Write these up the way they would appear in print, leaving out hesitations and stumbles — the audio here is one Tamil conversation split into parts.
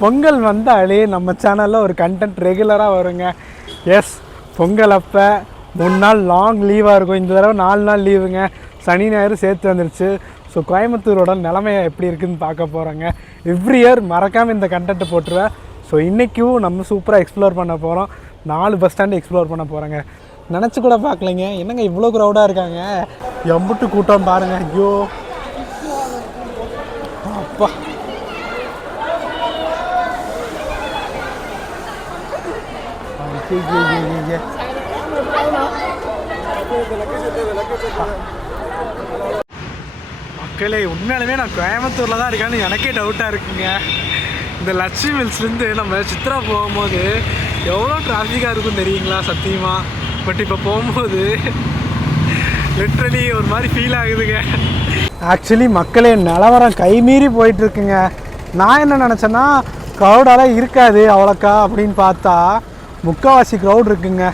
பொங்கல் வந்தாலே நம்ம சேனலில் ஒரு கண்டென்ட் ரெகுலராக வருங்க. எஸ், பொங்கல் அப்போ 3 நாள் லாங் லீவாக இருக்கும். இந்த தடவை 4 நாள் லீவுங்க, சனி ஞாயிறு சேர்த்து வந்துருச்சு. ஸோ கோயம்புத்தூரோட நிலமையை எப்படி இருக்குதுன்னு பார்க்க போகிறோங்க. எவ்ரி இயர் மறக்காமல் இந்த கண்டென்ட் போட்டுருவேன். ஸோ இன்றைக்கும் நம்ம சூப்பராக எக்ஸ்ப்ளோர் பண்ண போகிறோம். 4 பஸ் ஸ்டாண்டு எக்ஸ்ப்ளோர் பண்ண போகிறோங்க. நினச்சி கூட பார்க்கலைங்க, என்னங்க இவ்வளோ க்ரௌடாக இருக்காங்க, எம்புட்டு கூட்டம் பாருங்கள். ஐயோ அப்பா, மக்களே உண்மையாலுமே நான் கோயம்புத்தூரில் தான் இருக்கான்னு எனக்கே டவுட்டாக இருக்குங்க. இந்த லட்சுமி மில்ஸ்லேருந்து நம்ம சித்ரா போகும்போது எவ்வளோ டிராஃபிக்காக இருக்கும் தெரியுங்களா சத்தியமாக. பட் இப்போ போகும்போது லிட்ரலி ஒரு மாதிரி ஃபீல் ஆகுதுங்க. ஆக்சுவலி மக்களே நிலவரம் கைமீறி போயிட்டுருக்குங்க. நான் என்ன நினச்சேன்னா க்ரௌடெல்லாம் இருக்காது அவ்வளோக்கா அப்படின்னு பார்த்தா முக்கால்வாசி க்ரௌட் இருக்குங்க.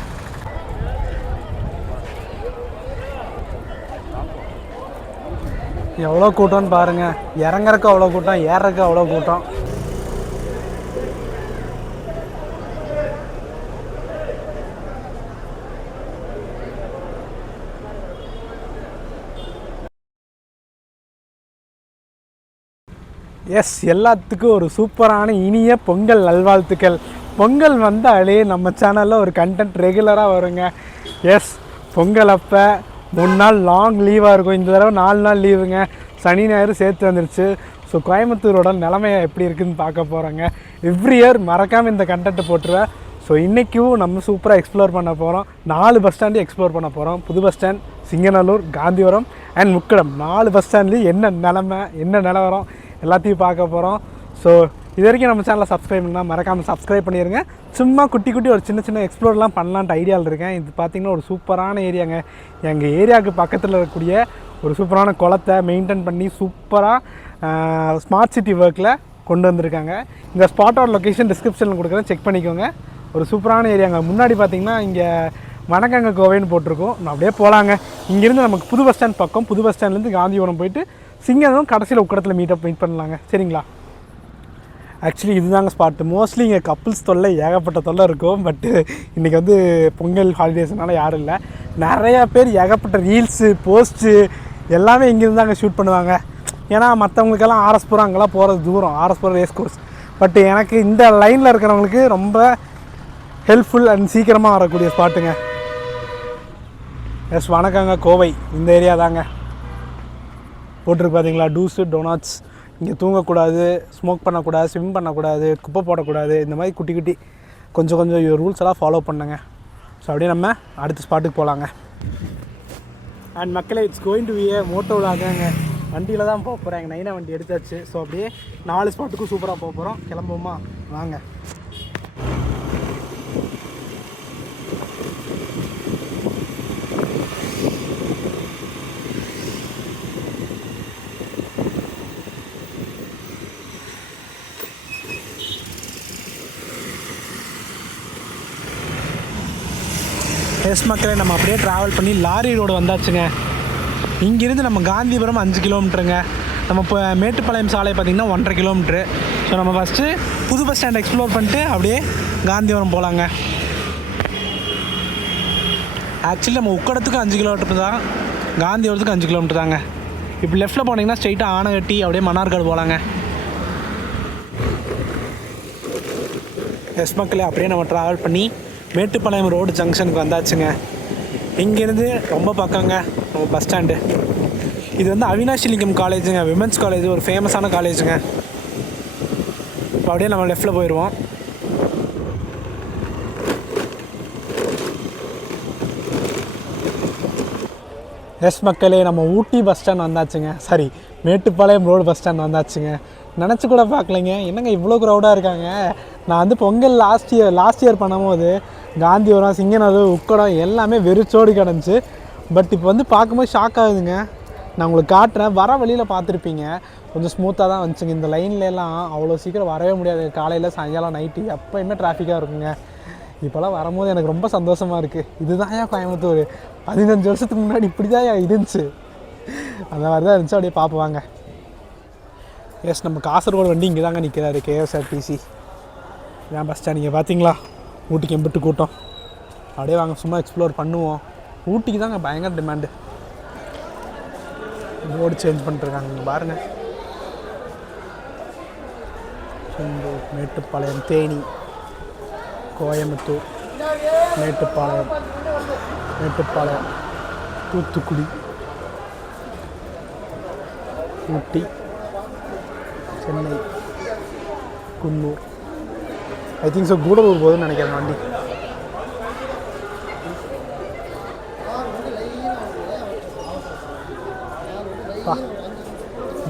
எவ்வளோ கூட்டம்னு பாருங்கள். இறங்குறக்கு அவ்வளோ கூட்டம், ஏறக்கு அவ்வளோ கூட்டம். எஸ், எல்லாத்துக்கும் ஒரு சூப்பரான இனிய பொங்கல் நல்வாழ்த்துக்கள். பொங்கல் வந்தாலே நம்ம சேனலில் ஒரு கண்டென்ட் ரெகுலராக வருங்க. எஸ், பொங்கல் அப்போ 3 நாள் லாங் லீவாக இருக்கும். இந்த தடவை 4 நாள் லீவுங்க, சனி ஞாயிறு சேர்த்து வந்துருச்சு. ஸோ கோயம்புத்தூரோட நிலமையை எப்படி இருக்குதுன்னு பார்க்க போகிறோங்க. எவ்ரி இயர் மறக்காமல் இந்த கண்டென்ட் போட்டுருவேன். ஸோ இன்றைக்கும் நம்ம சூப்பராக எக்ஸ்ப்ளோர் பண்ண போகிறோம். 4 பஸ் ஸ்டாண்டு எக்ஸ்ப்ளோர் பண்ண போகிறோம். புது bus stand, Singanallur, Gandhipuram and முக்கடம். 4 பஸ் ஸ்டாண்ட்லேயும் என்ன நிலமை, என்ன நிலவரம் எல்லாத்தையும் பார்க்க போகிறோம். ஸோ இது வரைக்கும் நம்ம சேனலை சப்ஸ்கிரைப் பண்ணால் மறக்காமல் சப்ஸ்கிரைப் பண்ணிடுங்க. சும்மா குட்டி குட்டி ஒரு சின்ன சின்ன எக்ஸ்ப்ளோர்லாம் பண்ணலான்ட்டு ஐடியாவில் இருக்கேன். இது பார்த்திங்கன்னா ஒரு சூப்பரான ஏரியாங்க. எங்கள் ஏரியாவுக்கு பக்கத்தில் இருக்கக்கூடிய ஒரு சூப்பரான குளத்தை மெயின்டைன் பண்ணி சூப்பராக ஸ்மார்ட் சிட்டி ஒர்க்கில் கொண்டு வந்திருக்காங்க. இந்த ஸ்பாட்டோட லொக்கேஷன் டிஸ்கிரிப்ஷனில் கொடுக்குறேன், செக் பண்ணிக்கோங்க. ஒரு சூப்பரான ஏரியாங்க. முன்னாடி பார்த்திங்கன்னா இங்கே வணக்கங்க கோவைன்னு போட்டிருக்கோம். நான் அப்படியே போகலாங்க. இங்கேருந்து நமக்கு புது பஸ் ஸ்டாண்ட் பக்கம், புது பஸ் ஸ்டாண்ட்லேருந்து காந்திபுரம் போயிட்டு சிங்கனும் கடைசியில் உக்கடத்தில் மீட் பண்ணலாங்க. சரிங்களா? ஆக்சுவலி இதுதாங்க ஸ்பாட்டு. மோஸ்ட்லி இங்கே கப்புள்ஸ் தொல்லை ஏகப்பட்ட தொல்லை இருக்கும். பட்டு இன்றைக்கி வந்து பொங்கல் ஹாலிடேஸ்னால யாரும் இல்லை. நிறையா பேர் ஏகப்பட்ட ரீல்ஸு போஸ்ட்டு எல்லாமே இங்கேருந்து தாங்க ஷூட் பண்ணுவாங்க. ஏன்னா மற்றவங்களுக்கெல்லாம் ஆர்எஸ்புரம் அங்கெல்லாம் போகிறது தூரம், ஆர்எஸ்புரம் ரேஸ் கோர்ஸ். பட் எனக்கு இந்த லைனில் இருக்கிறவங்களுக்கு ரொம்ப ஹெல்ப்ஃபுல் அண்ட் சீக்கிரமாக வரக்கூடிய ஸ்பாட்டுங்க. எஸ், வணக்கங்க கோவை. இந்த ஏரியா தாங்க போட்டிருக்கு பார்த்தீங்களா. டூஸு டோனாட்ஸ். இங்கே தூங்கக்கூடாது, ஸ்மோக் பண்ணக்கூடாது, ஸ்விம் பண்ணக்கூடாது, குப்பை போடக்கூடாது, இந்த மாதிரி குட்டி குட்டி கொஞ்சம் ரூல்ஸ் எல்லாம் ஃபாலோ பண்ணுங்க. ஸோ அப்படியே நம்ம அடுத்த ஸ்பாட்டுக்கு போகலாங்க. அண்ட் மக்களே, it's going to be a moto விலாகாங்க. வண்டியில் தான் போக போகிறேன். எங்கள் நைனா வண்டி எடுத்தாச்சு. ஸோ அப்படியே 4 ஸ்பாட்டுக்கும் சூப்பராக போக போகிறோம். கிளம்புவோமா? வாங்க. எஸ் மக்களே, நம்ம அப்படியே ட்ராவல் பண்ணி லாரி ரோடு வந்தாச்சுங்க. இங்கேருந்து நம்ம காந்திபுரம் 5 கிலோமீட்டருங்க. நம்ம இப்போ மேட்டுப்பாளையம் சாலை பார்த்திங்கன்னா 1.5 கிலோமீட்ரு. ஸோ நம்ம ஃபஸ்ட்டு புது பஸ் ஸ்டாண்ட் எக்ஸ்ப்ளோர் பண்ணிட்டு அப்படியே காந்திபுரம் போகலாங்க. ஆக்சுவலி நம்ம உக்கடத்துக்கு 5 கிலோமீட்டர் தான், காந்திபுரத்துக்கு 5 கிலோமீட்டர் தாங்க. இப்போ லெஃப்ட்டில் போனீங்கன்னா ஸ்ட்ரெயிட்டாக ஆனகட்டி அப்படியே மன்னார்காடு போகலாங்க. எஸ் மக்களே, அப்படியே நம்ம ட்ராவல் பண்ணி மேட்டுப்பாளையம் ரோடு ஜங்ஷனுக்கு வந்தாச்சுங்க. இங்கேருந்து ரொம்ப பக்கங்க நம்ம பஸ் ஸ்டாண்டு. இது வந்து அவினாஷிலிங்கம் காலேஜுங்க, விமென்ஸ் காலேஜ், ஒரு ஃபேமஸான காலேஜுங்க. இப்போ அப்படியே நம்ம லெஃப்ட்டில் போயிடுவோம். எஸ் மக்களே, நம்ம ஊட்டி பஸ் ஸ்டாண்ட் வந்தாச்சுங்க. Sorry, Mettupalayam road bus stand வந்தாச்சுங்க. நினச்சி கூட பார்க்கலைங்க, என்னங்க இவ்வளோ க்ரௌடாக இருக்காங்க. நான் வந்து பொங்கல் லாஸ்ட் இயர் பண்ணும்போது காந்திபுரம், சிங்கநல்லூர், உக்கடம் எல்லாமே வெறிச்சோடி கிடந்துச்சு. பட் இப்போ வந்து பார்க்கும்போது ஷாக் ஆகுதுங்க. நான் உங்களுக்கு காட்டுறேன். வர வழியில் பார்த்துருப்பீங்க, கொஞ்சம் ஸ்மூத்தாக தான் வந்துச்சுங்க. இந்த லைன்லலாம் அவ்வளோ சீக்கிரம் வரவே முடியாது. காலையில், சாயங்காலம், நைட்டு எப்போயுமே டிராஃபிக்காக இருக்குங்க. இப்போலாம் வரும்போது எனக்கு ரொம்ப சந்தோஷமாக இருக்குது. இதுதான் ஏன் கோயம்புத்தூர் 15 வருஷத்துக்கு முன்னாடி இப்படி தான் இருந்துச்சு. அந்த மாதிரி தான் இருந்துச்சு. அப்படியே பார்ப்போம் வாங்க. எஸ், நம்ம காசர்கோடு வண்டி இங்கே தாங்க நிற்கிறாரு, கேஎஸ்ஆர்டிசி ஏன் பஸ் ஸ்டாண்ட். நீங்கள் பார்த்தீங்களா ஊட்டிக்கு எம்பிட்டு கூட்டம். அப்படியே வாங்க சும்மா எக்ஸ்ப்ளோர் பண்ணுவோம். ஊட்டிக்கு தாங்க பயங்கர டிமாண்டு. போர்டு சேஞ்ச் பண்ணிட்டுருக்காங்க இங்கே பாருங்கள். Mettupalayam, Theni, Coimbatore, Mettupalayam, Thoothukudi, Ooty, Chennai, Coonoor, I think so Gudalur போகுதுன்னு நினைக்கிறேன் வண்டி.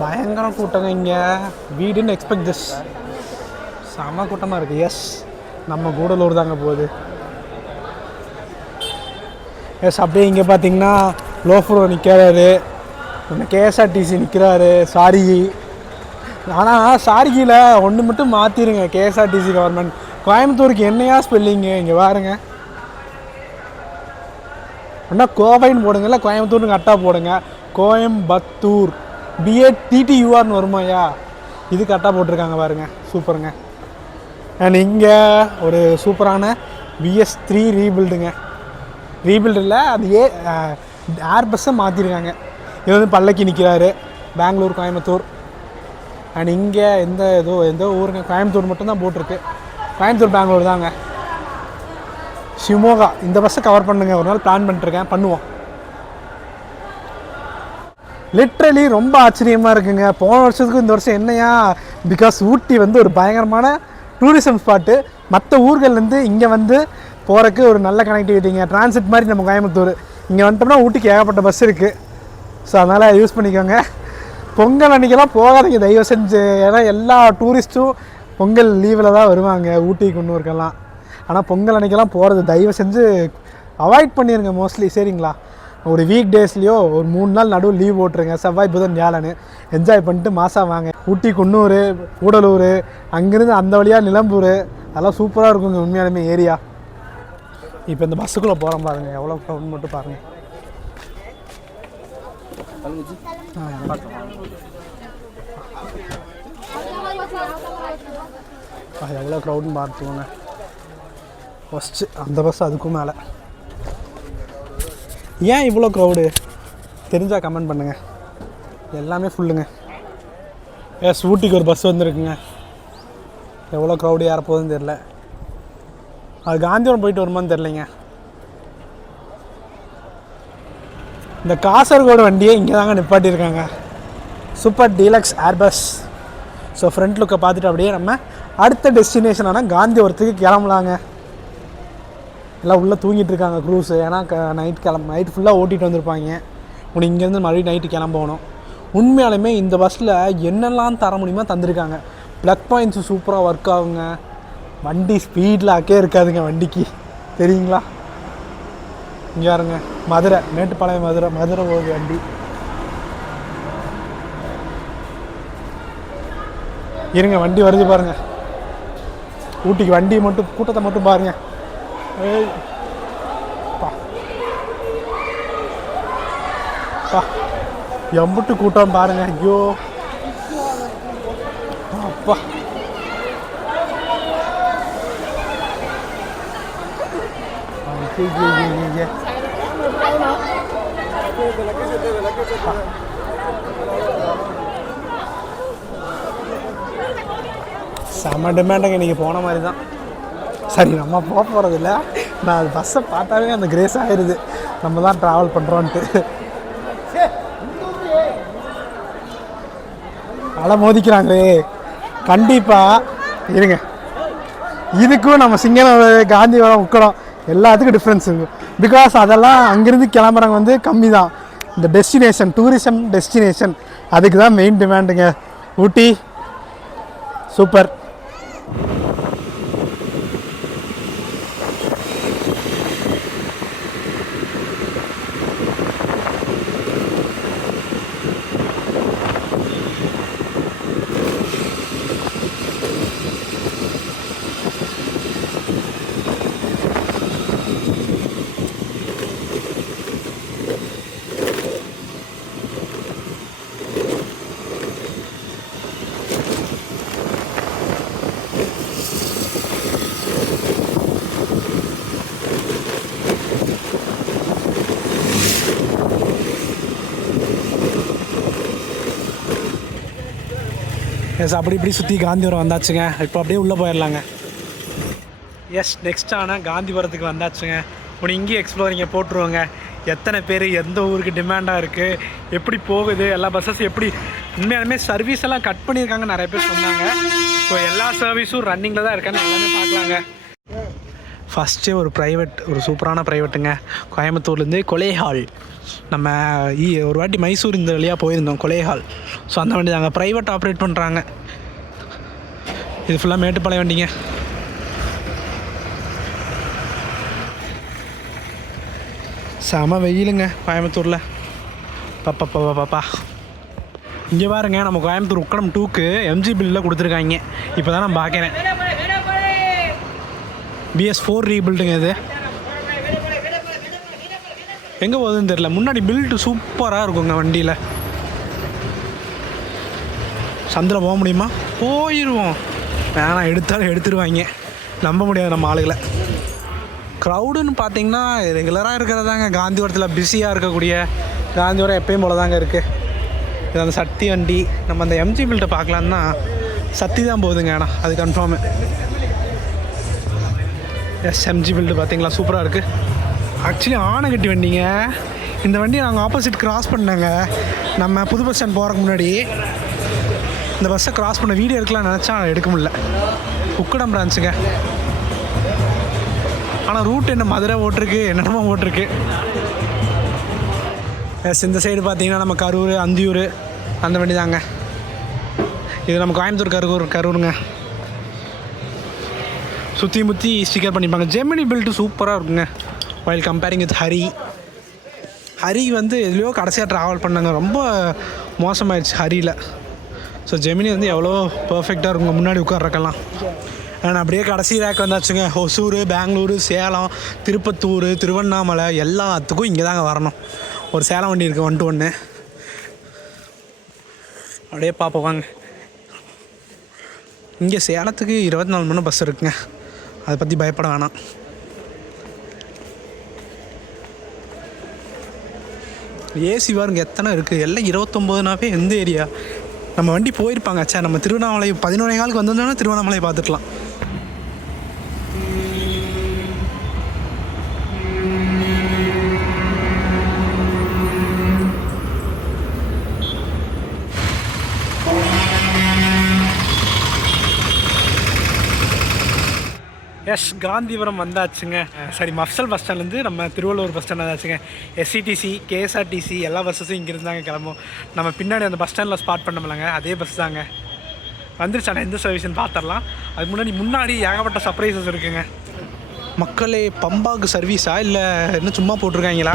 பயங்கர கூட்டங்க இங்கே. வீடுன்னு எக்ஸ்பெக்ட் திஸ். செம கூட்டமாக இருக்குது. எஸ், நம்ம கூடலூர் தாங்க போகுது. எஸ், அப்படியே இங்கே பார்த்தீங்கன்னா லோஃபரோ நிற்கிறாரு, நம்ம கேஎஸ்ஆர்டிசி நிற்கிறாரு, சாரிகி. ஆனால் சாரிகியில் ஒன்று மட்டும் மாற்றிடுங்க, கேஎஸ்ஆர்டிசி கவர்மெண்ட். கோயம்புத்தூருக்கு என்னையா ஸ்பெல்லிங்கு இங்கே பாருங்க. ஒன்றா கோவைன்னு போடுங்கல்ல, கோயம்புத்தூர்னு கரெக்டாக போடுங்க. கோயம்புத்தூர் BATTURன்னு வருமாயா, இது கரெக்டாக போட்டிருக்காங்க பாருங்கள். சூப்பருங்க. அண்ட் இங்கே ஒரு சூப்பரான BS3 ரீபில்டுங்க. ரீபில்டு இல்லை, அது ஏர் பஸ்ஸை மாற்றிருக்காங்க. இது வந்து பல்லக்கி நிற்கிறாரு, பெங்களூர், கோயம்புத்தூர். அண்ட் இங்கே எந்த ஊருங்க, கோயம்புத்தூர் மட்டும்தான் போட்டிருக்கு. கோயம்புத்தூர் பெங்களூர் தாங்க. ஷிமோகா, இந்த பஸ்ஸை கவர் பண்ணுங்க, ஒரு நாள் பிளான் பண்ணிட்டுருக்கேன், பண்ணுவோம். லிட்ரலி ரொம்ப ஆச்சரியமாக இருக்குங்க. போன வருஷத்துக்கு இந்த வருஷம் என்னையா, பிகாஸ் ஊட்டி வந்து ஒரு பயங்கரமான டூரிசம் ஸ்பாட்டு. மற்ற ஊர்கள்லேருந்து இங்கே வந்து போகிறக்கு ஒரு நல்ல கனெக்டிவிட்டிங்க. டிரான்சிட் மாதிரி நம்ம கோயம்புத்தூர். இங்கே வந்துட்டோம்னா ஊட்டிக்கு ஏகப்பட்ட பஸ் இருக்குது. ஸோ அதனால் யூஸ் பண்ணிக்கோங்க. பொங்கல் அன்றைக்கெல்லாம் போகாதீங்க தயவு செஞ்சு. ஏன்னா எல்லா டூரிஸ்ட்டும் பொங்கல் லீவில் தான் வருவாங்க ஊட்டி, குன்னூருக்கெல்லாம். ஆனால் பொங்கல் அன்றைக்கெல்லாம் போகிறது தயவு செஞ்சு அவாய்ட் பண்ணிடுங்க மோஸ்ட்லி, சரிங்களா? ஒரு வீக் டேஸ்லேயோ ஒரு 3 நாள் நடுவில் லீவ் போட்டுருங்க, செவ்வாய், புதன், வியாழன். என்ஜாய் பண்ணிட்டு மாதம் வாங்க. ஊட்டி, குன்னூர், கூடலூர், அங்கேருந்து அந்த வழியாக நிலம்பூர், அதெல்லாம் சூப்பராக இருக்குங்க உண்மையாலுமே ஏரியா. இப்போ இந்த பஸ்ஸுக்குள்ளே போகிறோம் பாருங்கள், எவ்வளோ க்ரௌட் மட்டும் பாருங்கள். எவ்வளோ க்ரௌடுன்னு பார்த்துக்கோங்க. ஃபஸ்ட்டு அந்த பஸ், அதுக்கும் மேலே. ஏன் இவ்வளோ க்ரௌடு தெரிஞ்சால் கமெண்ட் பண்ணுங்கள். எல்லாமே ஃபுல்லுங்க. எஸ், ஊட்டிக்கு ஒரு பஸ் வந்துருக்குங்க. எவ்வளோ க்ரௌடு ஏறப்போகுதுன்னு தெரில. அது காந்திபுரம் போயிட்டு வருமானு தெரிலைங்க. இந்த காசர்கோடு வண்டியை இங்கே தாங்க நிப்பாட்டியிருக்காங்க. Super deluxe airbus. So front லுக்கை பார்த்துட்டு அப்படியே நம்ம அடுத்த டெஸ்டினேஷனான காந்திபுரத்துக்கு கிளம்பலாங்க. எல்லாம் உள்ளே தூங்கிட்டு இருக்காங்க க்ரூஸு. ஏன்னா நைட் ஃபுல்லாக ஓட்டிகிட்டு வந்திருப்பாங்க. உனக்கு இங்கேருந்து மறுபடியும் நைட்டு கிளம்பணும். உண்மையாலுமே இந்த பஸ்ஸில் என்னெல்லாம் தர முடியுமோ தந்திருக்காங்க. ப்ளக் பாயிண்ட்ஸு சூப்பராக ஒர்க் ஆகுங்க. வண்டி ஸ்பீடில் அக்கே இருக்காதுங்க வண்டிக்கு, தெரியுங்களா? இங்கே பாருங்க, மதுரை, மேட்டுப்பாளையம், மதுரை போகுது வண்டி. இருங்க, வண்டி வருது பாருங்கள். ஊட்டிக்கு வண்டி மட்டும், கூட்டத்தை மட்டும் பாருங்கள். ஏய் பா பா, எம்புட்டு கூட்டம் பாருங்கள். ஐயோ அப்பா, செம்ம டிமாண்டுங்க. இன்றைக்கி போன மாதிரி தான். சரி, நம்ம போக போகிறதில்ல. நான் அது பஸ்ஸை பார்த்தாவே அந்த கிரேஸ் ஆகிடுது, நம்ம தான் ட்ராவல் பண்ணுறோன்ட்டு. அலை மோதிக்கிறாங்களே. கண்டிப்பாக இருங்க, இதுக்கும் நம்ம சிங்கனூர், காந்திபுரம், உக்கடம் எல்லாத்துக்கும் டிஃப்ரென்ஸ் இருக்குது. பிகாஸ் அதெல்லாம் அங்கேருந்து கிளம்புறவங்க வந்து கம்மி தான். இந்த டெஸ்டினேஷன், டூரிசம் டெஸ்டினேஷன், அதுக்கு தான் மெயின் டிமாண்டுங்க. ஊட்டி சூப்பர். எஸ் அப்படி இப்படி சுற்றி காந்திபுரம் வந்தாச்சுங்க. இப்போ அப்படியே உள்ளே போயிடலாங்க. எஸ் நெக்ஸ்ட் ஆனால் காந்திபுரத்துக்கு வந்தாச்சுங்க. இப்போ இங்கேயும் எக்ஸ்ப்ளோரிங்கை போட்டுருவோங்க. எத்தனை பேர் எந்த ஊருக்கு டிமாண்டாக இருக்குது, எப்படி போகுது, எல்லா பஸ்ஸஸ் எப்படி உண்மையாலுமே சர்வீஸ் எல்லாம் கட் பண்ணியிருக்காங்க நிறைய பேர் சொன்னாங்க. ஸோ எல்லா சர்வீஸும் ரன்னிங்கில் தான் இருக்கான்னு எல்லாமே பார்க்கலாங்க. ஃபஸ்ட்டே ஒரு சூப்பரான ப்ரைவேட்டுங்க. கோயம்புத்தூர்லேருந்து கொலேஹால். நம்ம ஒரு வாட்டி மைசூர் இந்த வழியாக போயிருந்தோம், கொலேஹால். ஸோ அந்த வண்டி தாங்க ப்ரைவேட் ஆப்ரேட் பண்ணுறாங்க. இது ஃபுல்லாக மேட்டுப்பாளையம் வண்டிங்க. செம வெயிலுங்க கோயம்புத்தூரில். பாப்பா இங்கே பாருங்க, நம்ம கோயம்புத்தூர் உக்கடம் 2க்கு எம்ஜி பில்லில் கொடுத்துருக்காங்க. இப்போ தான் நான் பார்க்குறேன். BS4 ரீபில்டுங்க இது. எங்கே போகுதுன்னு தெரில. முன்னாடி பில்டு சூப்பராக இருக்குங்க வண்டியில். சந்தில் போக முடியுமா? போயிடுவோம். வேணாம், எடுத்தாலும் எடுத்துருவாங்க. நம்ப முடியாது நம்ம ஆளுகளை. க்ரௌடுன்னு பார்த்தீங்கன்னா ரெகுலராக இருக்கிறதாங்க. காந்திபுரத்தில் பிஸியாக இருக்கக்கூடிய காந்திபுரம் எப்பயும் போல தாங்க இருக்குது. இது அந்த சக்தி வண்டி. நம்ம அந்த எம்ஜி பில்ட்டை பார்க்கலான்னா சக்தி தான் போகுதுங்க. ஆனால் அது கன்ஃபார்மு. எஸ் எம்ஜி பில்டு பார்த்தீங்களா, சூப்பராக இருக்குது. ஆக்சுவலி ஆனைக்கட்டி வண்டிங்க. இந்த வண்டியை நாங்கள் ஆப்போசிட் கிராஸ் பண்ணாங்க. நம்ம புது பஸ் ஸ்டாண்ட் போகிறக்கு முன்னாடி இந்த பஸ்ஸை கிராஸ் பண்ண வீடியோ எடுக்கலாம்னு நினச்சா எடுக்க முடியல. உக்கடம் பிரான்ச்சுங்க. ஆனால் ரூட் என்ன மதுரை ஓட்டிருக்கு, என்னென்னமோ ஓட்டிருக்கு. எஸ் இந்த சைடு பார்த்தீங்கன்னா நம்ம கரூர், அந்தியூர் அந்த வண்டி தாங்க. இது நம்ம கோயம்புத்தூர் கரூருங்க. சுற்றி முற்றி ஸ்டிக்கர் பண்ணிப்பாங்க. ஜெமினி பில்ட்டு சூப்பராக இருக்குங்க. வைல் கம்பேரிங் வித் ஹரி வந்து எதுலையோ கடைசியாக ட்ராவல் பண்ணாங்க. ரொம்ப மோசமாயிடுச்சு ஹரியில். ஸோ ஜெமினி வந்து எவ்வளோ பர்ஃபெக்டாக இருக்குங்க முன்னாடி உட்கார்றக்கெல்லாம். நான் அப்படியே கடைசி ரேக் வந்தாச்சுங்க. ஒசூர், பெங்களூர், சேலம், திருப்பத்தூர், திருவண்ணாமலை எல்லாத்துக்கும் இங்கே தாங்க வரணும். ஒரு சேலம் வண்டி இருக்குது 1 to 1. அப்படியே பார்ப்போம் வாங்க. இங்கே சேலத்துக்கு 24 மணி பஸ் இருக்குங்க. அதை பற்றி பயப்பட வேணாம். ஏசி பாருங்க எத்தனை இருக்குது. எல்லாம் 29நாவே எந்த ஏரியா நம்ம வண்டி போயிருப்பாங்க. சார் நம்ம திருவண்ணாமலை 11:15 வந்திருந்தோன்னா திருவண்ணாமலை பார்த்துக்கலாம். எஸ் காந்திபுரம் வந்தாச்சுங்க. சரி, மஃப்சல் பஸ் ஸ்டாண்ட்லேருந்து நம்ம திருவள்ளூர் பஸ் ஸ்டாண்ட் வந்தாச்சுங்க. SCTC, KSRTC எல்லா பஸ்ஸஸும் இங்கே இருந்தாங்க கிளம்பும். நம்ம பின்னாடி அந்த பஸ் ஸ்டாண்டில் ஸ்பாட் பண்ணமில்லங்க, அதே பஸ் தாங்க வந்துருச்சாண்ணா. எந்த சர்வீஸ்ன்னு பார்த்துடலாம். அதுக்கு முன்னாடி ஏகப்பட்ட சர்ப்ரைசஸ் இருக்குங்க. மக்களே, பம்பாக்கு சர்வீஸா இல்லை இன்னும் சும்மா போட்டிருக்காங்களா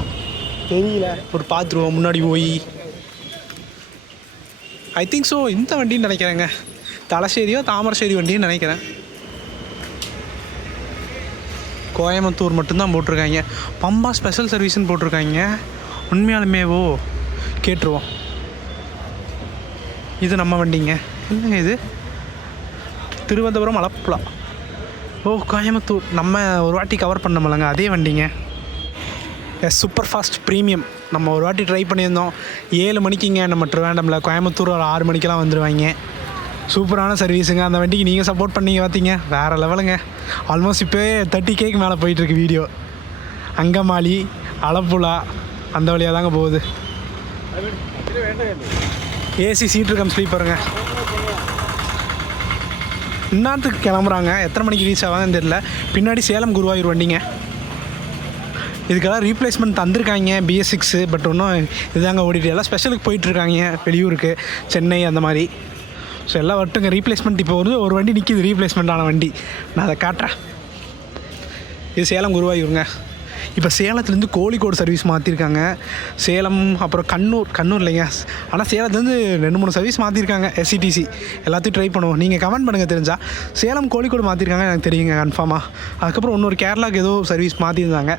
தெரியல. ஒரு பார்த்துருவோம் முன்னாடி போய். ஐ திங்க் ஸோ இந்த வண்டின்னு நினைக்கிறேங்க. தலசேரியோ தாமரசேரி வண்டின்னு நினைக்கிறேன். கோயம்புத்தூர் மட்டும்தான் போட்டிருக்காங்க. பம்பா ஸ்பெஷல் சர்வீஸ்ன்னு போட்டிருக்காங்க. உண்மையாலுமேவோ கேட்டுருவோம். இது நம்ம வண்டிங்க. என்னங்க இது? திருவனந்தபுரம் அலப்புழா. ஓ கோயம்புத்தூர். நம்ம ஒரு வாட்டி கவர் பண்ணோம்லங்க, அதே வண்டிங்க. Yes super fast premium. நம்ம ஒரு வாட்டி ட்ரை பண்ணியிருந்தோம். 7 மணிக்குங்க நம்ம ட்ரிவாண்டமில். கோயம்புத்தூர் ஒரு 6 மணிக்கெலாம் வந்துடுவாங்க. சூப்பரான சர்வீஸுங்க. அந்த வண்டிக்கு நீங்கள் சப்போர்ட் பண்ணீங்க பார்த்தீங்க, வேறு லெவலுங்க. ஆல்மோஸ்ட் இப்போ 30Kக்கு மேலே போயிட்டுருக்கு வீடியோ. அங்கமாலி, அலப்புழா அந்த வழியாக தாங்க போகுது. ஏசி சீட் இருக்கம் ஸ்லீப்பருங்க. இன்னத்துக்கு கிளம்புறாங்க. எத்தனை மணிக்கு ரீச் ஆகாதுன்னு தெரியல. பின்னாடி சேலம் குருவாயூர் வண்டிங்க. இதுக்கெல்லாம் ரீப்ளேஸ்மெண்ட் தந்திருக்காங்க BS6. பட் ஒன்றும் இதுதாங்க ஓடிட்டு எல்லாம் ஸ்பெஷலுக்கு போயிட்டுருக்காங்க வெளியூருக்கு, சென்னை அந்த மாதிரி. ஸோ எல்லாம் வரட்டுங்க ரீப்ளேஸ்மெண்ட். இப்போ வந்து ஒரு வண்டி நிற்கிது ரீப்ளேஸ்மெண்ட்டான வண்டி. நான் அதை காட்டுறேன். இது சேலம் குருவாயூருங்க. இப்போ சேலத்துலேருந்து கோழிக்கோடு சர்வீஸ் மாற்றிருக்காங்க. சேலம் அப்புறம் கண்ணூர் இல்லைங்க. ஆனால் சேலத்துலேருந்து 2-3 சர்வீஸ் மாற்றிருக்காங்க. SCTC எல்லாத்தையும் ட்ரை பண்ணுவோம். நீங்கள் கமெண்ட் பண்ணுங்கள் தெரிஞ்சால். சேலம் கோழிக்கோடு மாற்றிருக்காங்க எனக்கு தெரியுங்க கன்ஃபார்மாக. அதுக்கப்புறம் இன்னொரு கேரளாவுக்கு ஏதோ சர்வீஸ் மாற்றிருந்தாங்க.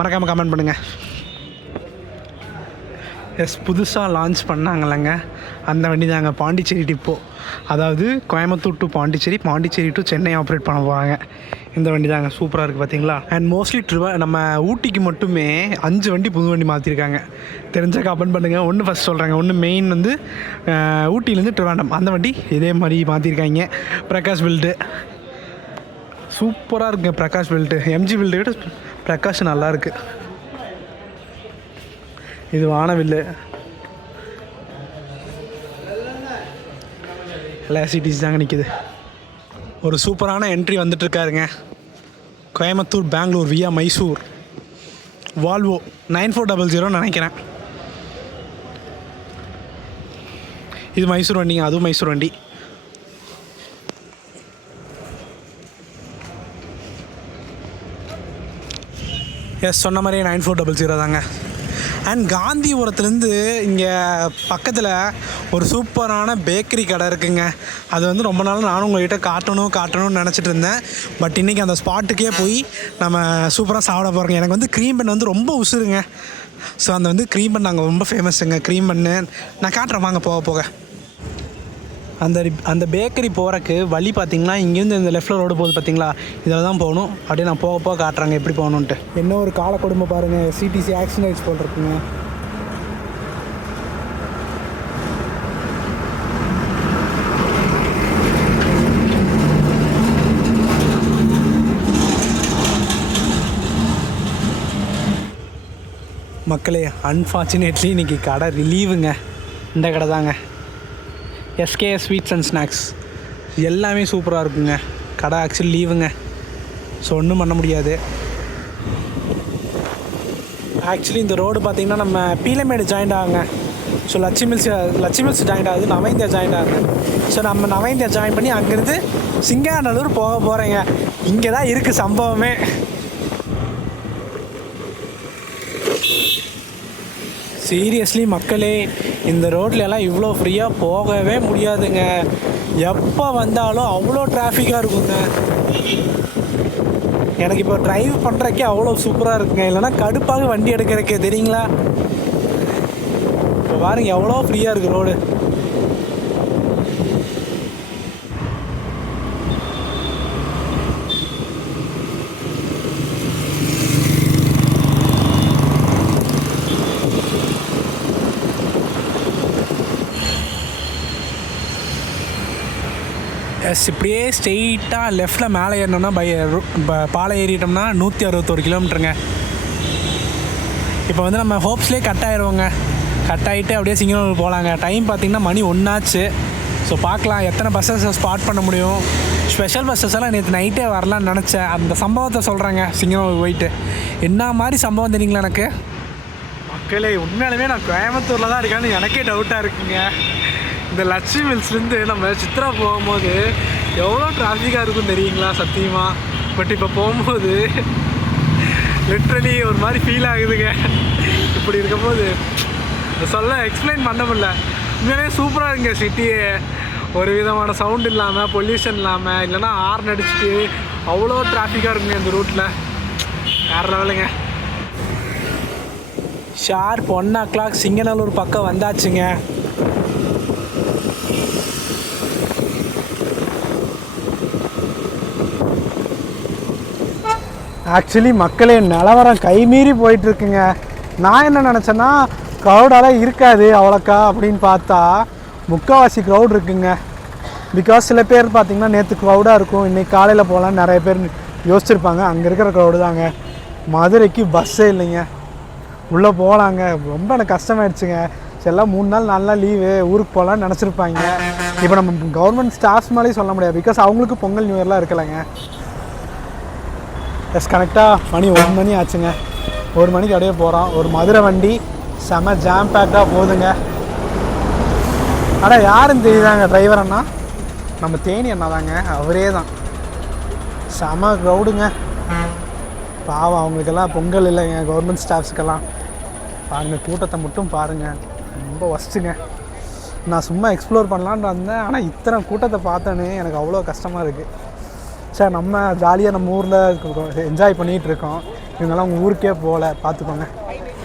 மறக்காமல் கமெண்ட் பண்ணுங்கள். எஸ் புதுசாக லான்ச் பண்ணாங்கல்லங்க, அந்த வண்டி தாங்க பாண்டிச்சேரி டிப்போ. அதாவது Coimbatore to Pondicherry, Pondicherry to Chennai operate பண்ண போகிறாங்க. இந்த வண்டி தாங்க சூப்பராக இருக்குது பார்த்தீங்களா. அண்ட் மோஸ்ட்லி நம்ம ஊட்டிக்கு மட்டுமே 5 வண்டி புது வண்டி மாற்றிருக்காங்க. தெரிஞ்சால் கமெண்ட் பண்ணுங்கள். ஒன்று ஃபஸ்ட் சொல்கிறாங்க, ஒன்று மெயின் வந்து ஊட்டியிலேருந்து ட்ரிவாண்டம் அந்த வண்டி இதே மாதிரி மாற்றிருக்காங்க. பிரகாஷ் பில்டு சூப்பராக இருக்குங்க. பிரகாஷ் பில்டு எம்ஜி பில்டு விட பிரகாஷ் நல்லா இருக்குது. இது வானவில்லு எல்லா சிட்டிஸ் தாங்க நிற்கிது. ஒரு சூப்பரான என்ட்ரி வந்துட்டுருக்காருங்க. கோயம்புத்தூர் பெங்களூர் வியா மைசூர் வால்வோ 9400 நினைக்கிறேன். இது மைசூர் வண்டிங்க, அதுவும் மைசூர் வண்டி. எஸ், சொன்ன மாதிரியே 9400 தாங்க. அண்ட் காந்திபுரத்துலேருந்து இங்கே பக்கத்தில் ஒரு சூப்பரான பேக்கரி கடை இருக்குங்க. அது வந்து ரொம்ப நாள் நானும் உங்கள்கிட்ட காட்டணும்னு நினச்சிட்டு இருந்தேன். பட் இன்றைக்கி அந்த ஸ்பாட்டுக்கே போய் நம்ம சூப்பராக சாப்பிட போகிறோங்க. எனக்கு வந்து க்ரீம் பன் வந்து ரொம்ப உசுருங்க. ஸோ அந்த வந்து க்ரீம் பன் நாங்கள் ரொம்ப ஃபேமஸுங்க. க்ரீம் பன்னு நான் காட்டுறேன் வாங்க போக. அந்த பேக்கரி போகிறக்கு வழி பார்த்திங்கன்னா இங்கேருந்து இந்த லெஃப்ட்டில் ரோடு போகுது பார்த்தீங்களா, இதில் தான் போகணும். அப்படியே நான் போக காட்டுறாங்க எப்படி போகணுன்ட்டு. என்ன ஒரு கால கொடுமை பாருங்கள், சிடிசி ஆக்சிடென்ட்ஸ் போட்டிருக்குங்க. மக்களே, அன்ஃபார்ச்சுனேட்லி இன்றைக்கி கடை ரிலீவுங்க. இந்த கடை தாங்க எஸ்கேஎஸ் ஸ்வீட்ஸ் அண்ட் ஸ்நாக்ஸ். எல்லாமே சூப்பராக இருக்குங்க. கடை ஆக்சுவலி லீவுங்க. ஸோ ஒன்றும் பண்ண முடியாது. ஆக்சுவலி இந்த ரோடு பார்த்திங்கன்னா நம்ம பீலமேடு ஜாயிண்ட் ஆகுங்க. ஸோ லட்சுமி மில்ஸ் ஜாயிண்ட் ஆகுது, நவைந்தியா ஜாயிண்ட் ஆகுது. ஸோ நம்ம நவைந்தியா ஜாயின் பண்ணி அங்கேருந்து சிங்காநல்லூர் போக போகிறேங்க. இங்கே தான் இருக்குது சம்பவமே. சீரியஸ்லி மக்களே, இந்த ரோட்லலாம் இவ்வளோ ஃப்ரீயாக போகவே முடியாதுங்க. எப்போ வந்தாலும் அவ்வளோ டிராஃபிக்காக இருக்குங்க. எனக்கு இப்போ ட்ரைவ் பண்ணுறக்கே அவ்வளோ சூப்பராக இருக்குங்க. இல்லைனா கடுப்பாக வண்டி எடுக்கிறக்கே தெரியுங்களா. இப்போ பாருங்க எவ்வளோ ஃப்ரீயாக இருக்குது ரோடு. எஸ், இப்படியே ஸ்ட்ரெயிட்டாக லெஃப்டில் மேலே ஏறினோம்னா பாலை ஏறிட்டோம்னா 161 கிலோமீட்டருங்க. இப்போ வந்து நம்ம ஹோப்ஸ்லேயே கட் ஆகிடுவோங்க. கட் ஆகிட்டு அப்படியே சிங்கனூர் போகலாங்க. டைம் பார்த்திங்கன்னா மணி 1 ஆச்சு. ஸோ பார்க்கலாம் எத்தனை பஸ்ஸஸ் ஸ்பாட் பண்ண முடியும். ஸ்பெஷல் பஸ்ஸஸ் எல்லாம் நேற்று நைட்டே வரலான்னு நினச்சேன். அந்த சம்பவத்தை சொல்கிறேங்க. சிங்கனூர் போயிட்டு என்ன மாதிரி சம்பவம் தெரியுங்களா எனக்கு. மக்களே, உண்மையாலுமே நான் கோயம்புத்தூரில் தான் இருக்கான்னு எனக்கே டவுட்டாக இருக்குங்க. இந்த லட்சுமி மில்ஸ்லேருந்து நம்ம சித்ரா போகும்போது எவ்வளோ டிராஃபிக்காக இருக்கும் தெரியுங்களா சத்தியமாக. பட் இப்போ போகும்போது லிட்ரலி ஒரு மாதிரி ஃபீல் ஆகுதுங்க. இப்படி இருக்கும்போது சொல்ல எக்ஸ்பிளைன் பண்ண முடியல. உண்மையிலே சூப்பராக இருக்குங்க சிட்டியே. ஒரு விதமான சவுண்ட் இல்லாமல், பொல்யூஷன் இல்லாமல், இல்லைனா ஹார்ன் அடிச்சுட்டு அவ்வளோ டிராஃபிக்காக இருக்குங்க இந்த ரூட்டில். வேறு லெவலுங்க. ஷார்ப் 1 o'clock சிங்கநல்லூர் பக்கம் வந்தாச்சுங்க. ஆக்சுவலி மக்களே, நிலவரம் கைமீறி போயிட்டுருக்குங்க. நான் என்ன நினச்சேன்னா க்ரௌடெல்லாம் இருக்காது அவ்வளோக்கா அப்படின்னு பார்த்தா முக்கால்வாசி க்ரௌட் இருக்குங்க. பிகாஸ் சில பேர் பார்த்திங்கன்னா நேற்று க்ரௌடாக இருக்கும், இன்றைக்கி காலையில் போகலான்னு நிறைய பேர் யோசிச்சிருப்பாங்க. அங்கே இருக்கிற க்ரௌடு தாங்க. மதுரைக்கு பஸ்ஸே இல்லைங்க. உள்ளே போகலாங்க. ரொம்ப எனக்கு கஷ்டமாயிடுச்சுங்க. எல்லாம் 3 நாள் 4 நாள் லீவு, ஊருக்கு போகலான்னு நினச்சிருப்பாங்க. இப்போ நம்ம கவர்மெண்ட் ஸ்டாஃப்ஸ் மேலேயும் சொல்ல முடியாது. பிகாஸ் அவங்களுக்கு பொங்கல் நியூ இயர்லாம் இருக்கலைங்க. எஸ், கரெக்டாக மணி 1 மணி ஆச்சுங்க. 1 மணிக்கு அப்படியே போகிறோம். ஒரு மதுரை வண்டி செம ஜாம் பேக்காக போகுதுங்க. ஆனால் யாருன்னு தெரியுதாங்க டிரைவர் அண்ணா? நம்ம தேனி அண்ணா தாங்க, அவரே தான். செம க்ரௌடுங்க. பாவம், அவங்களுக்கெல்லாம் பொங்கல் இல்லைங்க. கவர்மெண்ட் ஸ்டாஃப்ஸுக்கெல்லாம் பாருங்கள், கூட்டத்தை மட்டும் பாருங்கள். ரொம்ப ஒஸ்ட்டுங்க. நான் சும்மா எக்ஸ்ப்ளோர் பண்ணலான்னு வந்தேன், ஆனால் இத்தனை கூட்டத்தை பார்த்தோன்னே எனக்கு அவ்வளோ கஷ்டமாக இருக்குது. சார், நம்ம ஜாலியாக நம்ம ஊரில் என்ஜாய் பண்ணிகிட்டு இருக்கோம். இவங்கெல்லாம் உங்கள் ஊருக்கே போகல, பார்த்துக்கோங்க.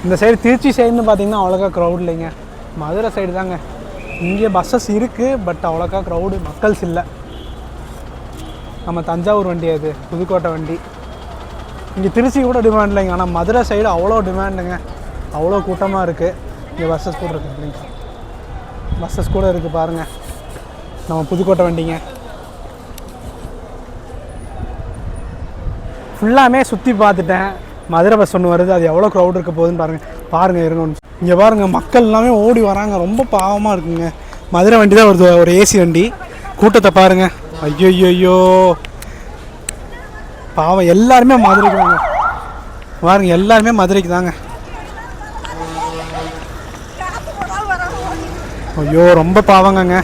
இந்த சைடு திருச்சி சைடுன்னு பார்த்தீங்கன்னா அவ்வளோக்கா க்ரௌட் இல்லைங்க. மதுரை சைடு தாங்க இங்கே பஸ்ஸஸ் இருக்குது, பட் அவ்வளோக்கா க்ரௌடு மக்கள்ஸ் இல்லை. நம்ம தஞ்சாவூர் வண்டி, அது புதுக்கோட்டை வண்டி. இங்கே திருச்சி கூட டிமாண்ட் இல்லைங்க, ஆனால் மதுரை சைடு அவ்வளோ டிமாண்டுங்க, அவ்வளோ கூட்டமாக இருக்குது. இங்கே பஸ்ஸஸ் கூட இருக்குது இல்லைங்க, பஸ்ஸஸ் கூட இருக்குது பாருங்கள். நம்ம புதுக்கோட்டை வண்டிங்க ஃபுல்லாமே சுற்றி பார்த்துட்டேன். மதுரை பஸ் ஒன்று வருது, அது எவ்வளோ க்ரௌட் இருக்க போகுதுன்னு பாருங்கள் இருங்க ஒன்று. இங்கே பாருங்கள் மக்கள் எல்லாமே ஓடி வராங்க, ரொம்ப பாவமாக இருக்குங்க. மதுரை வண்டி தான் வருது, ஒரு ஏசி வண்டி. கூட்டத்தை பாருங்கள், ஐயோ ஐயோ பாவம். எல்லாருமே மதுரைக்கு தாங்க பாருங்க, எல்லாருமே மதுரைக்கு தாங்க. ஐயோ ரொம்ப பாவங்கங்க.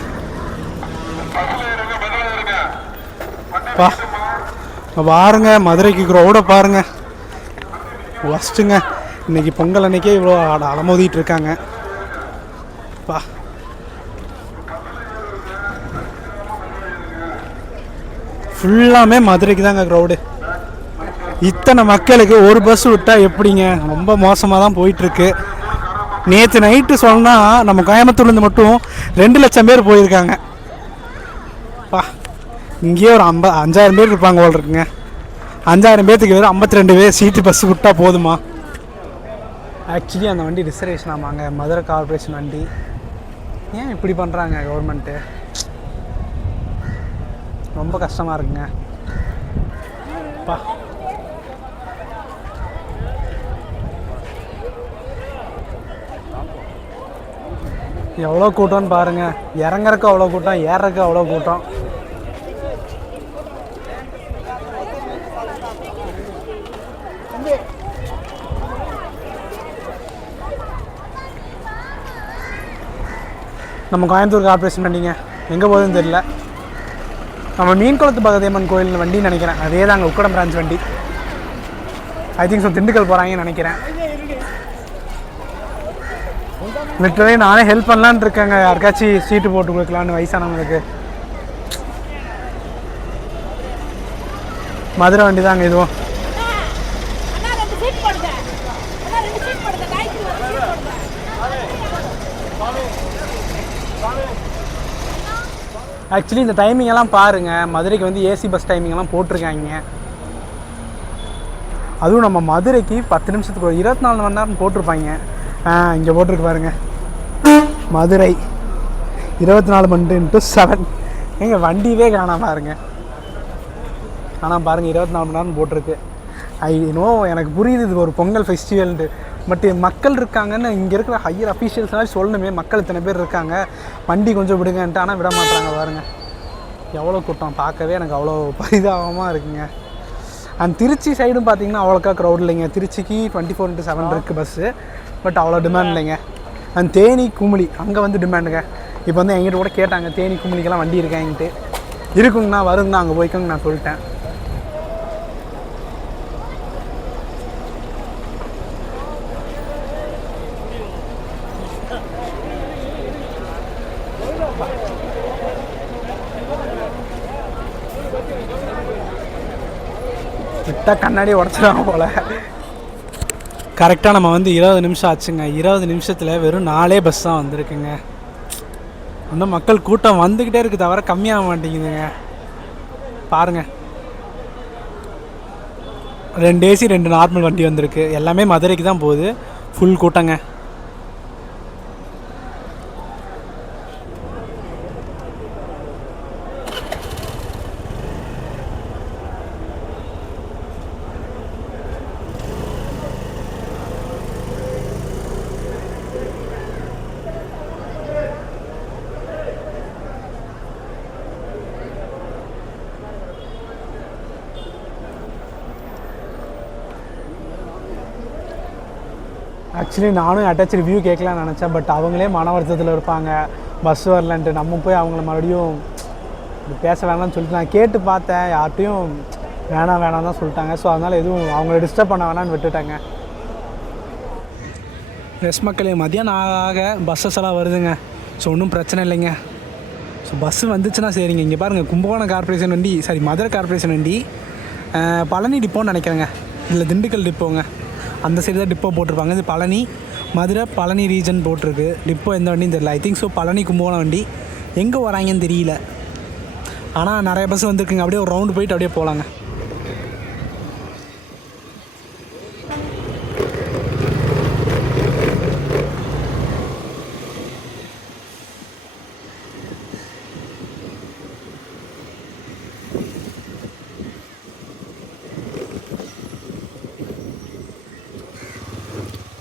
பாருங்க மதுரைக்கு க்ரௌட பாருங்க, ஃபஸ்ட்டுங்க. இன்றைக்கி பொங்கல் அன்றைக்கே இவ்வளோ அலமோதிட்டு இருக்காங்க பா. ஃபுல்லாமே மதுரைக்கு தாங்க க்ரௌடு. இத்தனை மக்களுக்கு ஒரு பஸ் விட்டால் எப்படிங்க? ரொம்ப மோசமாக தான் போயிட்டுருக்கு. நேற்று நைட்டு சொன்னால் நம்ம கோயம்புத்தூர்லேருந்து மட்டும் 2 லட்சம் பேர் போயிருக்காங்க பா. இங்கேயே ஒரு 5000 பேர் இருப்பாங்க போல் இருக்குங்க. 5000 பேர்த்துக்கு வெறும் 52 பேர் சீட்டு பஸ்ஸு விட்டால் போதுமா? ஆக்சுவலி அந்த வண்டி ரிசர்வேஷன் ஆமாங்க, மதுரை கார்பரேஷன் வண்டி. ஏன் இப்படி பண்ணுறாங்க கவர்மெண்ட்டு? ரொம்ப கஷ்டமாக இருக்குங்க பா. எவ்வளோ கூட்டம்னு பாருங்கள். இறங்குறக்கு அவ்வளோ கூட்டம், ஏறக்கு அவ்வளோ கூட்டம். நம்ம கோயம்புத்தூர் கார்பரேஷன் வண்டிங்க, எங்கே போகுதுன்னு தெரியல. நம்ம மீன்குளத்து பகதேவன் கோயில் வண்டின்னு நினைக்கிறேன். அதே தாங்க உக்கடம் பிரான்ச் வண்டி. ஐ திங்க் ஸோ திண்டுக்கல் போகிறாங்கன்னு நினைக்கிறேன். லிட்டரலி நானே ஹெல்ப் பண்ணலான்னு இருக்கேங்க, யாருக்காச்சும் சீட்டு போட்டு கொடுக்கலான்னு வயசானவங்களுக்கு. மதுரை வண்டி தாங்க இதுவும். ஆக்சுவலி இந்த டைமிங் எல்லாம் பாருங்கள், மதுரைக்கு வந்து ஏசி பஸ் டைமிங் எல்லாம் போட்டிருக்காங்க. அதுவும் நம்ம மதுரைக்கு 10 நிமிஷத்துக்கு ஒரு 24 மணி நேரம் போட்டிருப்பாங்க. இங்கே போட்டிருக்கு பாருங்க, மதுரை 24 மணி × 7. எங்கள் வண்டியவே காணாம பாருங்க, ஆனால் பாருங்கள் 24 மணி நேரம் போட்டிருக்கு. எனக்கு புரியுது இது ஒரு பொங்கல் ஃபெஸ்டிவல்ன்ட்டு. பட் மக்கள் இருக்காங்கன்னு இங்கே இருக்கிற ஹையர் அஃபீஷியல்ஸ்னால சொல்லணுமே. மக்கள் இத்தனை பேர் இருக்காங்க, வண்டி கொஞ்சம் விடுங்கன்ட்டு, ஆனால் விட மாட்டாங்க பாருங்கள். எவ்வளோ கூட்டம் பார்க்கவே எனக்கு அவ்வளோ பரிதாபமாக இருக்குங்க. அண்ட் திருச்சி சைடும் பார்த்தீங்கன்னா அவ்வளோக்கா க்ரௌட் இல்லைங்க. திருச்சிக்கு 24/7 இருக்குது பஸ்ஸு, பட் அவ்வளோ டிமாண்ட் இல்லைங்க. அண்ட் தேனி குமுளி அங்கே வந்து டிமாண்டுங்க. இப்போ வந்து எங்கிட்ட கூட கேட்டாங்க, தேனி குமுளிக்கெல்லாம் வண்டி இருக்காங்கன்ட்டு. இருக்குங்கண்ணா, வருங்கண்ணா, அங்கே போய்க்கோங்க நான் சொல்லிட்டேன். விட்டால் கண்ணாடி உடச்சிடுவாங்க போல். கரெக்டாக நம்ம வந்து 20 நிமிஷம் ஆச்சுங்க. 20 நிமிஷத்தில் வெறும் 4 பஸ் தான் வந்திருக்குங்க. இன்னும் மக்கள் கூட்டம் வந்துக்கிட்டே இருக்குது, தவிர கம்மியாக மாட்டேங்குதுங்க. பாருங்கள், 2 ஏசி 2 நார்மல் வண்டி வந்திருக்கு. எல்லாமே மதுரைக்கு தான் போகுது. ஃபுல் கூட்டங்க. ஆக்சுவலி நானும் அட்டாச் ரிவ்யூ கேட்கலான்னு நினச்சேன், பட் அவங்களே மன வருத்தத்தில் இருப்பாங்க, பஸ் வரலன்ட்டு. நம்ம போய் அவங்கள மறுபடியும் பேச வேணாம்னு சொல்லிட்டு நான் கேட்டு பார்த்தேன், யார்ட்டையும் வேணாம் தான் சொல்லிட்டாங்க. ஸோ அதனால் எதுவும் அவங்கள டிஸ்டர்ப் பண்ண வேணான்னு விட்டுட்டாங்க. எஸ் மக்களே, மதியானம் ஆக பஸ்ஸஸ் எல்லாம் வருதுங்க. ஸோ ஒன்றும் பிரச்சனை இல்லைங்க. ஸோ பஸ்ஸு வந்துச்சுன்னா சரிங்க. இங்கே பாருங்கள், கும்பகோணம் கார்பரேஷன் வண்டி, சாரி மதுரை கார்பரேஷன் வண்டி, பழனி டிப்போன்னு நினைக்கிறேங்க, இல்லை திண்டுக்கல் டிப்போங்க. அந்த சைடு தான் டிப்போ போட்டிருப்பாங்க. இது பழனி மதுரை பழனி ரீஜன் போட்டிருக்கு. டிப்போ எந்த வண்டியும் தெரியல. ஐ திங்க் ஸோ பழனி கும்போணம் வண்டி. எங்கே வராங்கன்னு தெரியல. ஆனால் நிறைய பஸ் வந்துருக்குங்க. அப்படியே ஒரு ரவுண்டு போயிட்டு அப்படியே போகலாங்க.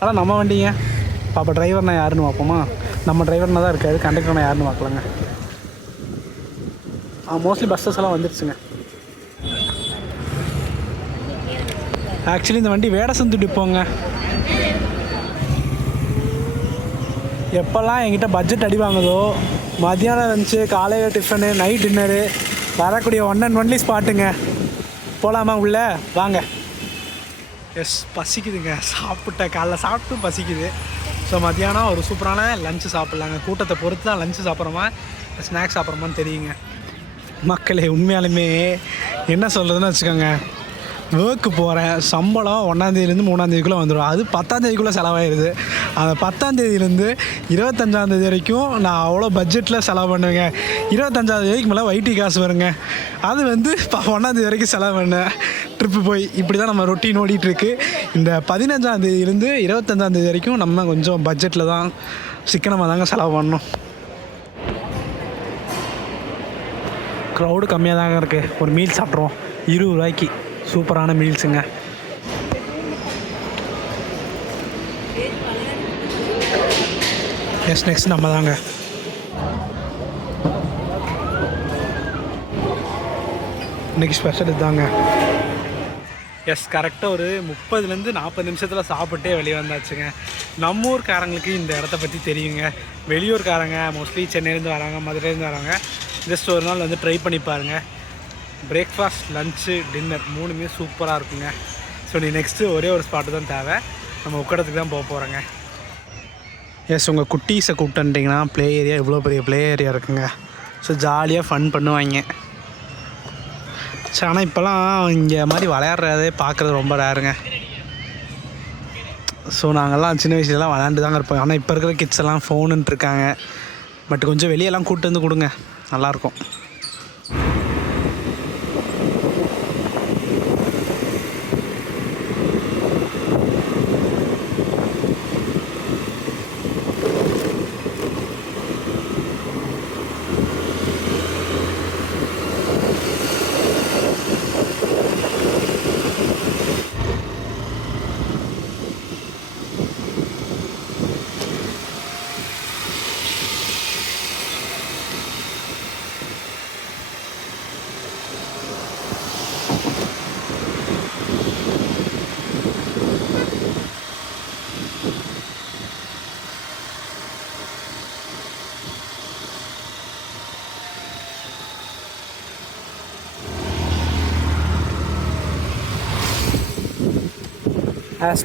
ஆனால் நம்ம வண்டிங்க பாப்பா டிரைவர்னா யாருன்னு பார்ப்போமா? நம்ம டிரைவர்னா தான் இருக்காது, கண்டக்டர்னா யாருன்னு பார்க்கலாங்க. மோஸ்ட்லி பஸ்ஸஸ் எல்லாம் வந்துருச்சுங்க. ஆக்சுவலி இந்த வண்டி வேடசந்து டிப்போங்க. எப்போல்லாம் என்கிட்ட பட்ஜெட் அடி வாங்குதோ, மத்தியானம் லஞ்சு, காலையில் டிஃபனு, நைட் டின்னரு, வரக்கூடிய 1 and only ஸ்பாட்டுங்க. போகலாமா உள்ளே? வாங்க. எஸ், பசிக்குதுங்க. காலைல சாப்பிட்டு பசிக்குது. ஸோ மத்தியானம் ஒரு சூப்பரான லஞ்சு சாப்பிட்லாங்க. கூட்டத்தை பொறுத்து தான் லஞ்சு சாப்பிட்றோமா ஸ்நாக்ஸ் சாப்பிட்றோமான்னு தெரியுங்க. மக்களே உண்மையாலுமே என்ன சொல்கிறதுன்னு வச்சுக்கோங்க, ஒர்க்கு போகிறேன், சம்பளம் 1ஆந்தேதியிலேருந்து 3ஆந்தேதிக்குள்ளே வந்துடும். அது 10ஆந்தேதிக்குள்ளே செலவாயிடுது. அந்த 10ஆந்தேதியிலேருந்து 25ஆந்தேதி வரைக்கும் நான் அவ்வளோ பட்ஜெட்டில் செலவு பண்ணுவேங்க. 25ஆந்தேதிக்கு மேலே வைட்டி காசு வருங்க. அது 1ஆந்தேதி வரைக்கும் செலவு பண்ணேன் ட்ரிப்பு போய். இப்படி தான் நம்ம ரொட்டீன் ஓடிட்டுருக்கு. இந்த 15ஆந்தேதியிலேருந்து 25ஆந்தேதி வரைக்கும் நம்ம கொஞ்சம் பட்ஜெட்டில் தான் சிக்கனமாக தாங்க செலவு பண்ணணும். க்ரௌடு கம்மியாக தாங்க இருக்குது. ஒரு மீல் சாப்பிட்ருவோம் 20 ரூபாய்க்கு. சூப்பரான மீல்ஸுங்க. எஸ், நெக்ஸ்ட் நம்ம தாங்க. இன்றைக்கி ஸ்பெஷல் இதுதாங்க. எஸ், கரெக்டாக ஒரு 30லேருந்து 40 நிமிஷத்தில் சாப்பிட்டே வெளியே வந்தாச்சுங்க. நம்ம ஊர்காரங்களுக்கு இந்த இடத்த பற்றி தெரியுங்க. வெளியூர்காரங்க மோஸ்ட்லி சென்னையிலேருந்து வராங்க, மதுரையிலேருந்து வராங்க. ஜஸ்ட் ஒரு நாள் வந்து ட்ரை பண்ணி பாருங்கள். பிரேக்ஃபாஸ்ட், லஞ்சு, டின்னர் 3மே சூப்பராக இருக்குங்க. ஸோ நீ நெக்ஸ்ட்டு ஒரே ஒரு ஸ்பாட்டு தான் தேவை. நம்ம உக்கடத்துக்கு தான் போக போகிறோங்க. எஸ், உங்கள் குட்டீஸை கூப்பிட்டுட்டிங்கன்னா ப்ளே ஏரியா, இவ்வளோ பெரிய ப்ளே ஏரியா இருக்குங்க. ஸோ ஜாலியாக ஃபன் பண்ணுவாங்க. சரி, ஆனால் இப்போலாம் இங்கே மாதிரி விளையாடுறதே பார்க்குறது ரொம்ப ரேருங்க. ஸோ நாங்கள்லாம் சின்ன வயசுலலாம் விளையாண்டு தாங்க இருப்போம். ஆனால் இப்போ இருக்கிற கிட்ஸ் எல்லாம் ஃபோனுன்ட்டு இருக்காங்க. பட் கொஞ்சம் வெளியெல்லாம் கூப்பிட்டு வந்து கொடுங்க, நல்லாயிருக்கும்.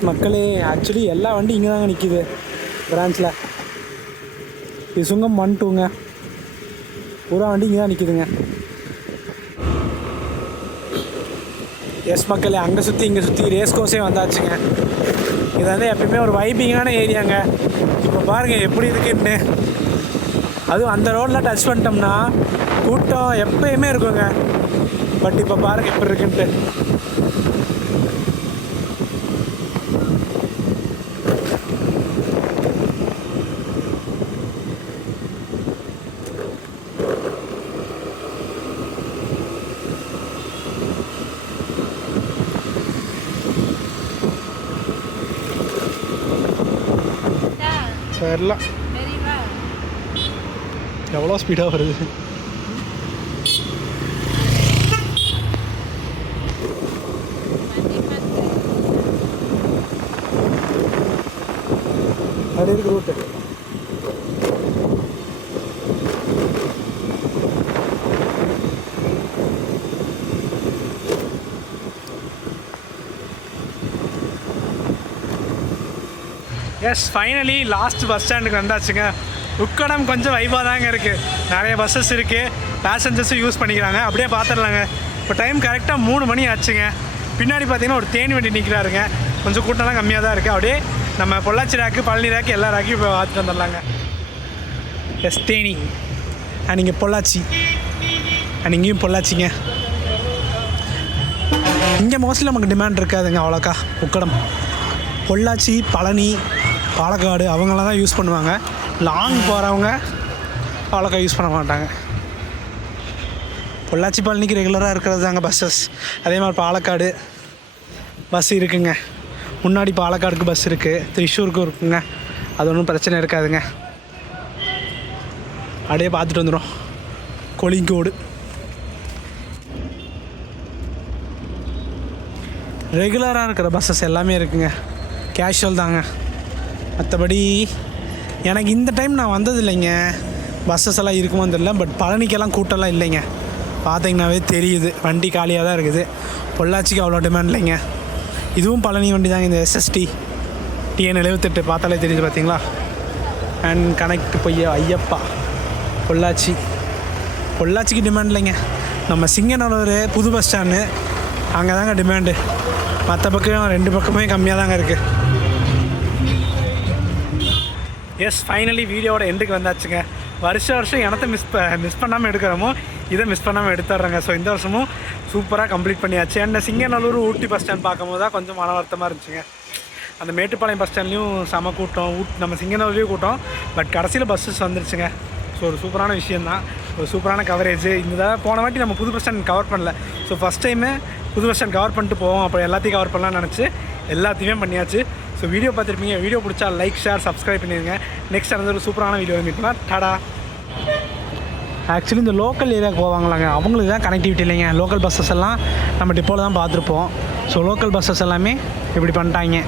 மக்களே, ஆக்சுவலி எல்லா வண்டியும் இங்கே தாங்க நிற்கிது பிரான்ச்சில். இது சுங்கம் 1, 2ங்க. பூரா வண்டி இங்கே தான் நிற்கிதுங்க. எஸ் மக்களே, அங்கே சுற்றி இங்கே சுற்றி ரேஸ் கோர்ஸே வந்தாச்சுங்க. இது வந்து எப்பயுமே ஒரு வைபிங்கான ஏரியாங்க. இப்போ பாருங்கள் எப்படி இருக்குன்னு. அதுவும் அந்த ரோடில் டச் பண்ணிட்டோம்னா கூட்டம் எப்பயுமே இருக்குங்க. பட் இப்போ பாருங்கள் எப்படி இருக்குன்ட்டு. சரில எவ்வளோ ஸ்பீடாக வருது. அப்படி இருக்கு route. Yes, finally last bus ஸ்டாண்டுக்கு வந்தாச்சுங்க. உக்கடம் கொஞ்சம் வைபாக தாங்க இருக்குது. நிறைய பஸ்ஸஸ் இருக்குது, பேசஞ்சர்ஸும் யூஸ் பண்ணிக்கிறாங்க. அப்படியே பார்த்துடலாங்க. இப்போ டைம் கரெக்டாக 3 மணி ஆச்சுங்க. பின்னாடி பார்த்தீங்கன்னா ஒரு தேனி வண்டி நிற்கிறாருங்க. கொஞ்சம் கூட்டம்லாம் கம்மியாக தான் இருக்குது. அப்படியே நம்ம பொள்ளாச்சி ரேக்கு பழனி ரேக்கு எல்லா ரேக்கையும் இப்போ பார்த்துட்டு வந்துடலாங்க. எஸ் தேனி அண்ட் இங்கே பொள்ளாச்சி அண்ட் இங்கேயும் பொள்ளாச்சிங்க. இங்கே மோஸ்ட்லி நமக்கு டிமாண்ட் இருக்காதுங்க அவ்வளோக்கா. உக்கடம், பொள்ளாச்சி, பழனி, பாலக்காடு அவங்களாம் தான் யூஸ் பண்ணுவாங்க. லாங் போகிறவங்க அவ்வளோக்கா யூஸ் பண்ண மாட்டாங்க. பொள்ளாச்சி பழனிக்கு ரெகுலராக இருக்கிறது தாங்க பஸ்ஸஸ். அதே மாதிரி பாலக்காடு பஸ் இருக்குங்க. முன்னாடி பாலக்காடுக்கு பஸ் இருக்குது, திரிஷூருக்கும் இருக்குங்க. அது ஒன்றும் பிரச்சனை இருக்காதுங்க. அப்படியே பார்த்துட்டு வந்துடும். கோழிக்கோடு ரெகுலராக இருக்கிற பஸ்ஸஸ் எல்லாமே இருக்குங்க. கேஷுவல் தாங்க. மற்றபடி எனக்கு இந்த டைம் நான் வந்தது இல்லைங்க. பஸ்ஸஸ் எல்லாம் இருக்குமான்னு தெரியல. பட் பழனிக்கெல்லாம் கூட்டம்லாம் இல்லைங்க. பார்த்தீங்கன்னாவே தெரியுது, வண்டி காலியாக தான் இருக்குது. பொள்ளாச்சிக்கு அவ்வளோ டிமாண்ட் இல்லைங்க. இதுவும் பழனி வண்டி தாங்க. இந்த SST TN 78 பார்த்தாலே தெரியுது பார்த்தீங்களா. அண்ட் கனெக்ட் போய் ஐயப்பா பொள்ளாச்சிக்கு டிமாண்ட் இல்லைங்க. நம்ம சிங்கநல்லூர் புது பஸ் ஸ்டாண்டு அங்கே தாங்க டிமாண்டு. மற்ற பக்கம் 2 பக்கமே கம்மியாக தாங்க இருக்குது. எஸ் ஃபைனலி வீடியோவோட எண்டுக்கு வந்தாச்சுங்க. வருஷம் எனத்தை மிஸ் பண்ணாமல் எடுக்கிறோமோ இதை மிஸ் பண்ணாமல் எடுத்துட்றேங்க. ஸோ இந்த வருஷமும் சூப்பராக கம்ப்ளீட் பண்ணியாச்சு. And Singanallur Ooty bus stand பார்க்கும்போது தான் கொஞ்சம் மன வருத்தமாக இருந்துச்சுங்க. அந்த மேட்டுப்பாளையம் பஸ் ஸ்டாண்ட்லேயும் செம கூட்டம், நம்ம சிங்கநல்லூர்லேயும் கூட்டம். பட் கடைசியில் பஸ்ஸஸ் வந்துருச்சுங்க. ஸோ ஒரு சூப்பரான விஷயந்தான், ஒரு சூப்பரான கவரேஜ். இந்த போன வாட்டி நம்ம புது பஸ் ஸ்டாண்ட் கவர் பண்ணல. ஸோ ஃபஸ்ட் டைமு புது பஸ் ஸ்டாண்ட் கவர் பண்ணிட்டு போவோம், அப்புறம் எல்லாத்தையும் கவர் பண்ணலாம்னு நினச்சி எல்லாத்தையுமே பண்ணியாச்சு. ஸோ வீடியோ பார்த்துருப்பீங்க. வீடியோ பிடிச்சா லைக், ஷேர், சப்ஸ்கிரைப் பண்ணிடுங்க. நெக்ஸ்ட் அந்த ஒரு சூப்பரான வீடியோ மீட் பண்ணலாம். டாடா. ஆக்சுவலி இந்த லோக்கல் ஏரியாவுக்கு போவாங்களாங்க, அவங்களுக்கு தான் கனெக்டிவிட்டி இல்லைங்க. லோக்கல் பஸ்ஸஸ் எல்லாம் நம்ம டிப்போவில் தான் பார்த்துருப்போம். ஸோ லோக்கல் பஸ்ஸஸ் எல்லாமே இப்படி பண்ணிட்டாங்க.